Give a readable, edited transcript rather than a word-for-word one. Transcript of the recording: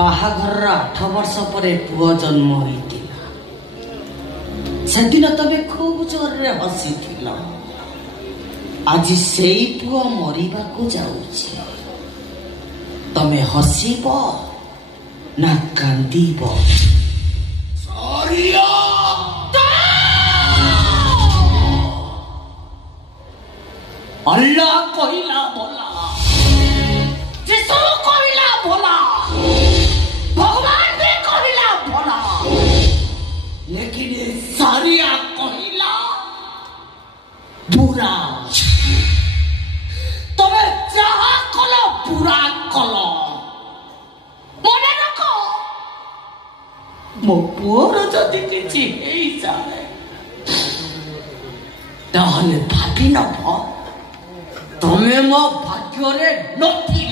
ବାହାଘରର 8 ବର୍ଷ ପରେ ପୁଅ ଜନ୍ମ ହୋଇଥିଲା। ସେଦିନ ତମେ ଖୁବ୍ ଜୋରରେ ହସିଥିଲ। ଆଜି ସେଇ ପୁଅ ମରିବାକୁ ଯାଉଛି। ତମେ ହସିବ ନା କାନ୍ଦିବ? अल्लाह कहला बोला, जिसु कहला बोला, भगवान भी कहला बोला, लेकिन सारिया कहला बुरा। तमे जहा कलो बुरा कलो, मने रख मो पुअर जदि किछि हेई जाए ताहले भाबी नब तमे मो भाग्य रे नथि।